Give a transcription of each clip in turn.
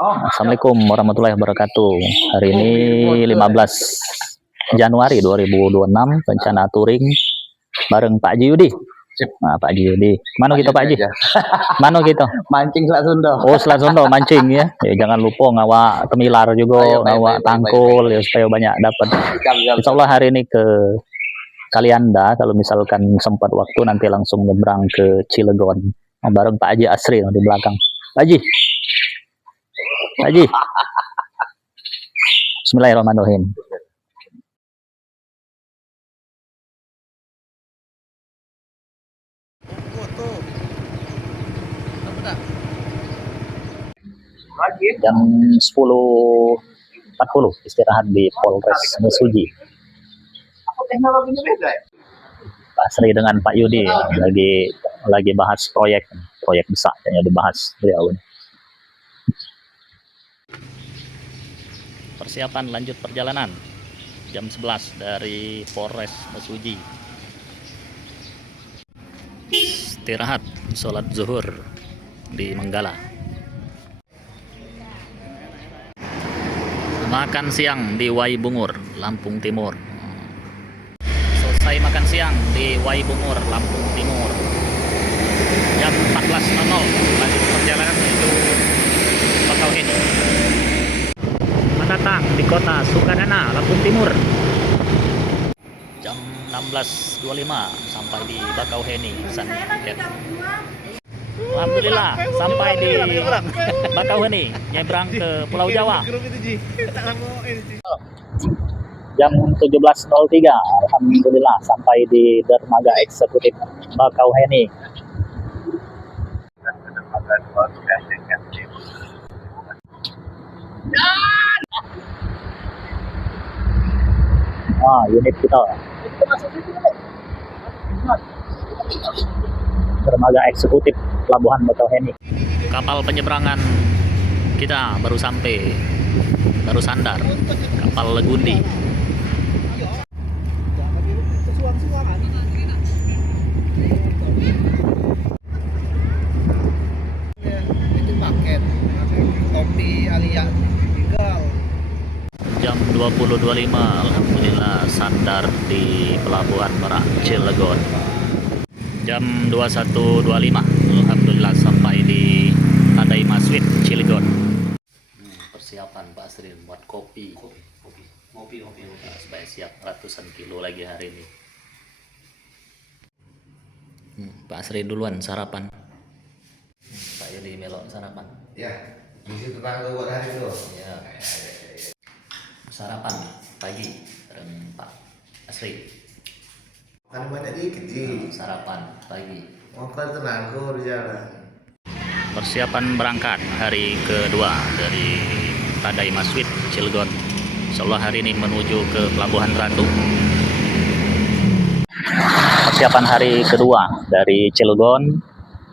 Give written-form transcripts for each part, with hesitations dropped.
Oh, Assalamualaikum warahmatullahi wabarakatuh. Hari ini 15 Januari 2026, rencana touring bareng Pak Haji Yudi. Nah, Pak Haji Yudi. Mana kita Pak Haji? Mana kita? mancing Selat Sunda. Oh, Selat Sunda mancing ya. Ya jangan lupa ngawa temilar juga, ngawa tangkul ya supaya banyak dapat. Insya Allah hari ini ke Kalianda, kalau misalkan sempat waktu nanti langsung nyebrang ke Cilegon bareng Pak Haji Asri di belakang. Pak Haji. Haji. Bismillahirrahmanirrahim. Jam 10.40 istirahat di Polres Mesuji. Teknologinya beda. Pak Sri dengan Pak Yudi lagi bahas proyek besar yang dibahas beliau. Persiapan lanjut perjalanan jam 11 dari Polres Mesuji. Istirahat sholat zuhur di Menggala. Makan siang di Waibungur, Lampung Timur. Selesai makan siang di Waibungur, Lampung Timur. Jam 14.00 lanjut perjalanan menuju Bakauheni. Mendatang di kota Sukadana, Lampung Timur. Jam 16.25 sampai di Bakauheni, Sanket. Alhamdulillah sampai di Bakauheni, nyebrang ke Pulau Jawa. Jam 17.03 alhamdulillah sampai di dermaga eksekutif Bakauheni. Unit kita dermaga eksekutif Pelabuhan Bakauheni. Kapal penyeberangan kita baru sampai, baru sandar, kapal Legundi. Itu paket topi alia tinggal. Jam 20.25 alhamdulillah sandar di Pelabuhan Merak Cilegon. Jam 21.25 alhamdulillah sampai di Tadai Maswid Cilegon. Persiapan Pak Sri buat kopi supaya siap ratusan kilo lagi hari ini. Pak Sri duluan sarapan. Pak Yudi melok sarapan. Ya, misi tetangga buat hari itu. Ya. Sarapan pagi bareng Pak Asri. Kan banyak dikit sih. Sarapan pagi. Makan tenang kok di jalan. Persiapan berangkat hari kedua dari Tadai Maswid Cilegon. Insyaallah hari ini menuju ke Pelabuhan Ratu. Persiapan hari kedua dari Cilegon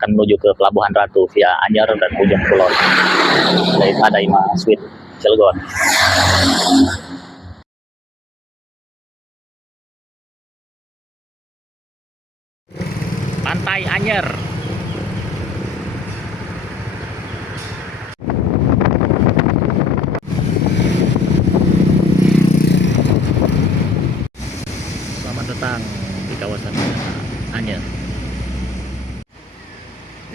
akan menuju ke Pelabuhan Ratu via Anyer dan Ujung Kulon dari Tadai Maswid Cilegon. Pantai Anyer. Selamat datang di kawasan Anyer.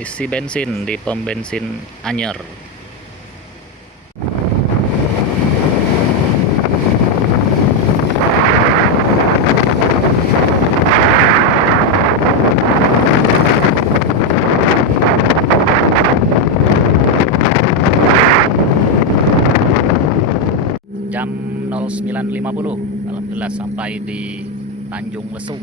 Isi bensin di pom bensin Anyer. Jam 09.50 alhamdulillah sampai di Tanjung Lesung.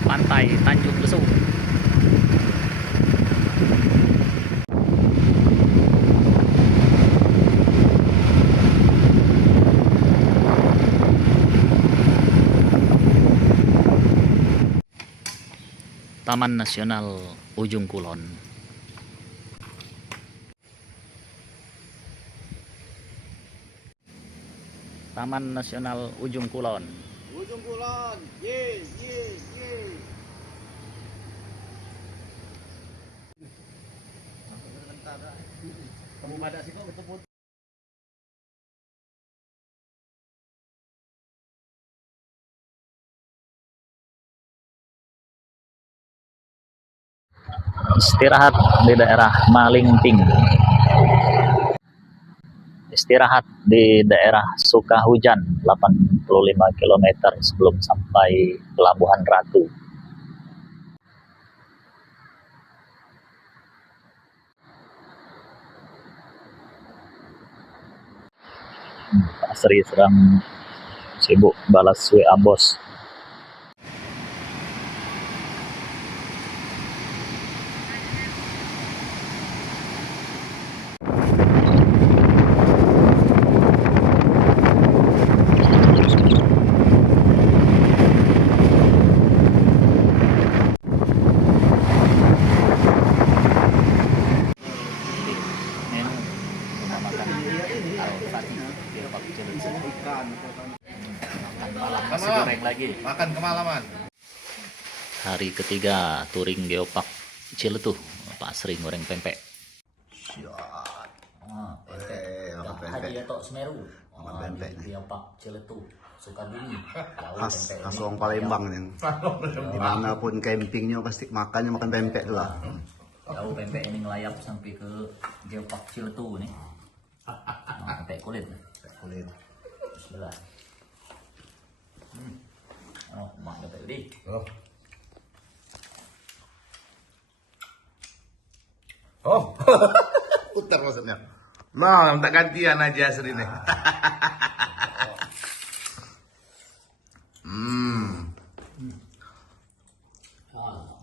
Pantai Tanjung Taman Nasional Ujung Kulon. Taman Nasional Ujung Kulon. Ujung Kulon. Ye, ye, ye. Kamu pada sih kok ketemu. Istirahat di daerah Malingping. Istirahat di daerah Sukahujan 85 km sebelum sampai Pelabuhan Ratu. Pak Sri sedang sibuk balas WA bos. Nasi goreng lagi. Makan kemalaman. Hari ketiga touring Geopark Ciletuh. Pak Sri goreng pempek. Haji Etok Semeru. Pempek. Geopark Ciletuh. Sukabumi. Khas orang Palembang nih. Dimanapun campingnya pasti makannya makan pempek tuh lah. Jauh pempek ini ngelayap sampai ke Geopark Ciletuh nih. Pempek kulit. Kulit. Bismillah. Oh, mak dapat di. Oh. Oh. Putar maksudnya. Nah, tak gantian aja Sri nih.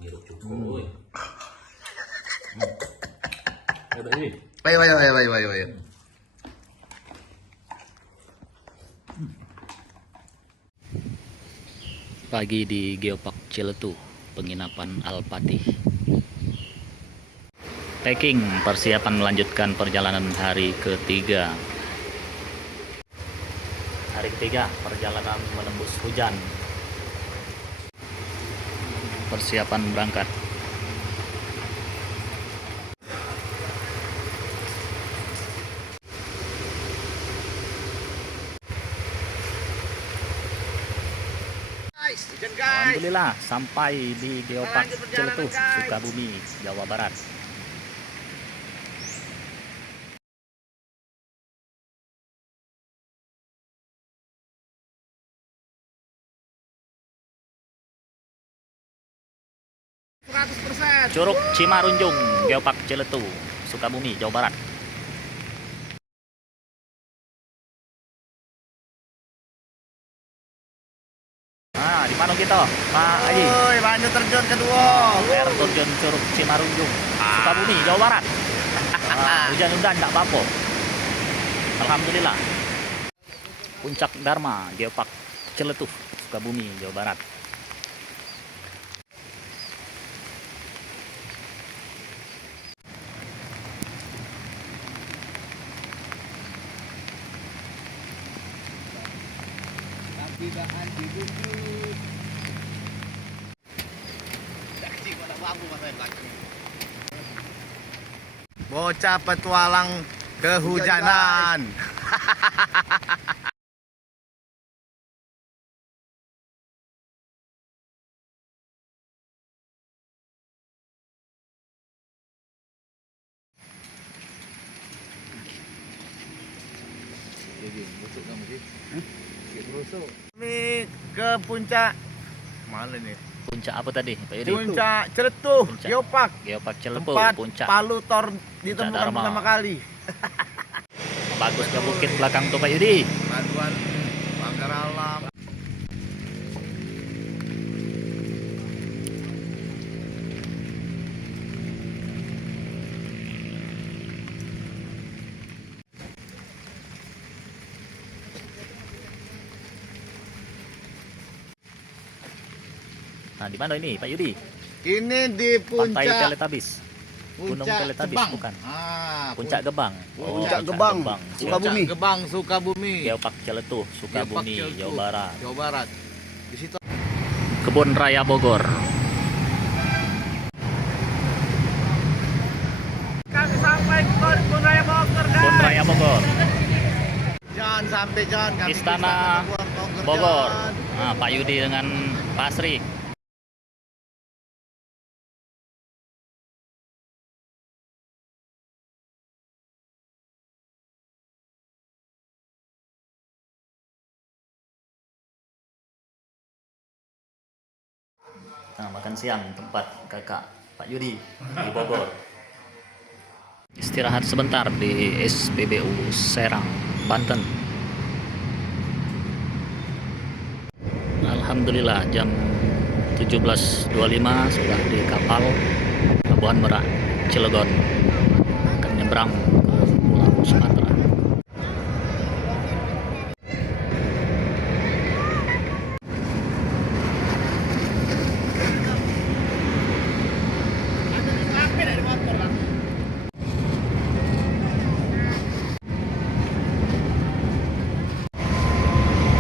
Biru cukup. Ada ini. Ayo, ayo, ayo, ayo, ayo, ayo. Pagi di Geopark Ciletuh, penginapan Al-Patih. Packing, persiapan melanjutkan perjalanan hari ketiga. Hari ketiga, perjalanan menembus hujan. Persiapan berangkat. Alhamdulillah sampai di Geopark Ciletuh, Sukabumi, Jawa Barat. Curug Cimarunjung, Geopark Ciletuh, Sukabumi, Jawa Barat. Nah, di mana kita, Pak Haji? Oi, lanjut terjun kedua. Air terjun Curug Cimarunjung, Sukabumi, Jawa Barat. Hujan-hujan tak apa-apa. Alhamdulillah. Puncak Dharma, Geopark Ciletuh, Sukabumi, Jawa Barat. Bocah petualang kehujanan. Kami ke puncak mana nih? Puncak apa tadi, Pak Yudi? Puncak Ciletuh, Puncak. Geopark. Geopark Ciletuh, Tempat puncak. Palu Tor Puncak ditemukan Dharma. pertama kali. Bagus ke bukit belakang tuh, Pak Yudi. Bantuan pagar alam. Nah, di mana ini, Pak Yudi? Ini di Pantai puncak Teletabis. Gunung Puncak Teletabis Gebang. bukan. Ah, Puncak Gebang. Puncak Gebang. Sukabumi. Gebang, Sukabumi. Geopark Celetuh, Sukabumi, Geopark Celetuh, Jawa Barat. Jawa Barat. Di situ Kebun Raya Bogor. kami sampai ke Kebun Raya Bogor, Kebun Raya Bogor. Jangan sampai jangan kami ke Istana Bogor. Bogor. Nah, Pak Yudi dengan Pak Asri. Nah, makan siang tempat kakak Pak Yudi di Bogor. Istirahat sebentar di SPBU Serang, Banten. Alhamdulillah jam 17.25 sudah di kapal Pelabuhan Merak Cilegon akan nyebrang ke Pulau Sumatera.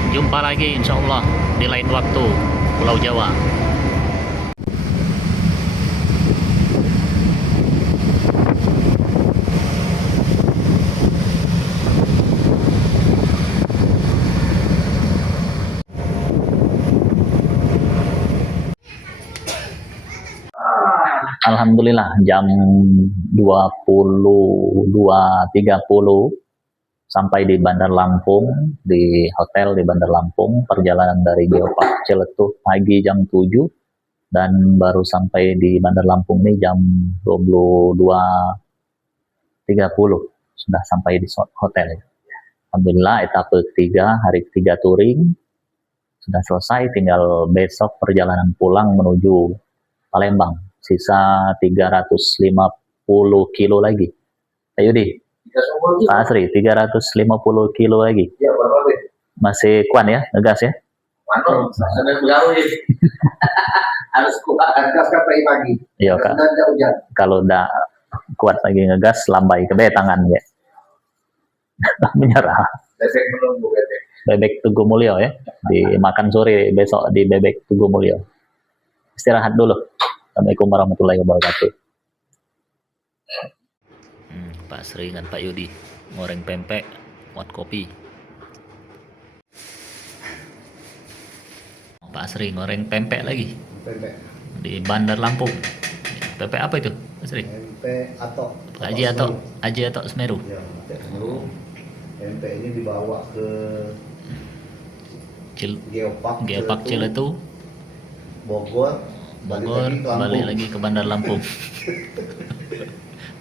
Jumpa lagi insya Allah di lain waktu Pulau Jawa. Alhamdulillah jam 22.30 sampai di Bandar Lampung, di hotel di Bandar Lampung. Perjalanan dari Geopark Celetuh pagi jam 7 dan baru sampai di Bandar Lampung ini jam 22.30 sudah sampai di hotel. Alhamdulillah etape ketiga, hari ketiga touring sudah selesai, tinggal besok perjalanan pulang menuju Palembang. Sisa 350 kilo lagi. Ayo di Pak Asri, 350 kilo lagi. Ya, berapa deh? Masih kuat ya, ngegas ya? Mantap, sana bergaul ya. Harus kuat, gas kan pagi. Iya kak. Hujan. Kalau udah kuat lagi ngegas, lambai ke tangan ya. Menyerah. Bebek menunggu bebek. Bebek Tugu Mulyo ya. Dimakan sore besok di Bebek Tugu Mulyo. Istirahat dulu. Assalamualaikum warahmatullahi wabarakatuh. Pak Sri dan Pak Yudi goreng pempek, buat kopi. Pak Sri goreng pempek lagi Pempek. di Bandar Lampung. Pempek apa itu, Pak Sri? Pempek atau Aji atau Semeru. Ya, pempek Semeru. Pempek ini dibawa ke Geopark Celetuh, Bogor, balik lagi ke Bandar Lampung.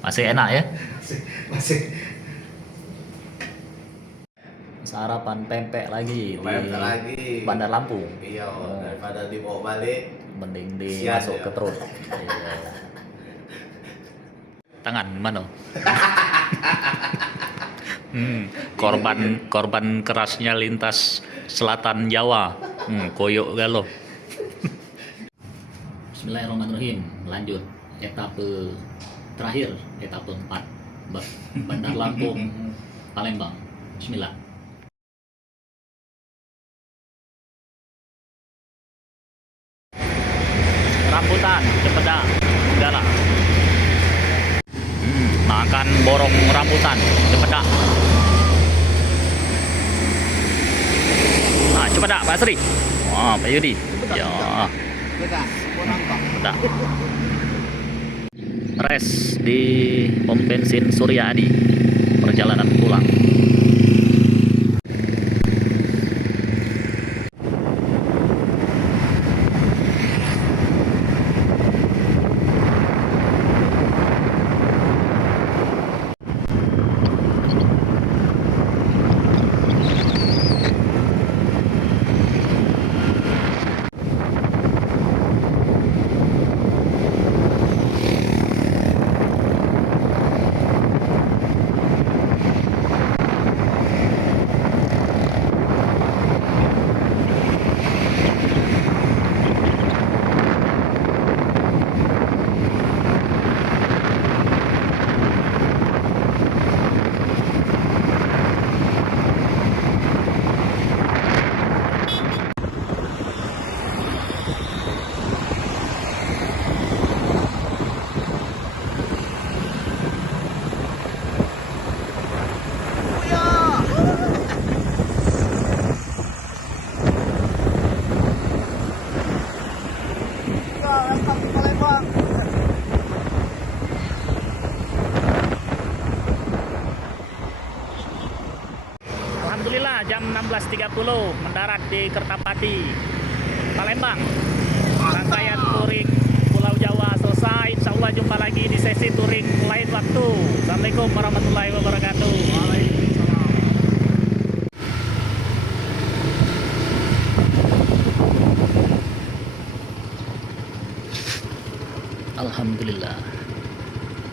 Masih enak ya? masih Sarapan pempek lagi Pempek lagi. di Bandar Lampung. Iya, daripada dibawa balik. Mending Sian dimasuk ya. ke perut. Iya. Tangan mana? Korban kerasnya lintas selatan Jawa. Koyok galo. Bismillahirrahmanirrahim. Lanjut etape terakhir, etape 4 Bandar Lampung Palembang. Bismillah. Rambutan Cempeda Gala. Makan borong rambutan Cempeda. Cempeda Pak Sri. Wah, Pak Yudi. Ya. Cempeda. Res di pom bensin Suryadi. Perjalanan pulang. jam 16.30 mendarat di Kertapati, Palembang. Rangkaian touring Pulau Jawa selesai. Insya Allah jumpa lagi di sesi touring lain waktu. Assalamualaikum warahmatullahi wabarakatuh. Waalaikumsalam. Alhamdulillah.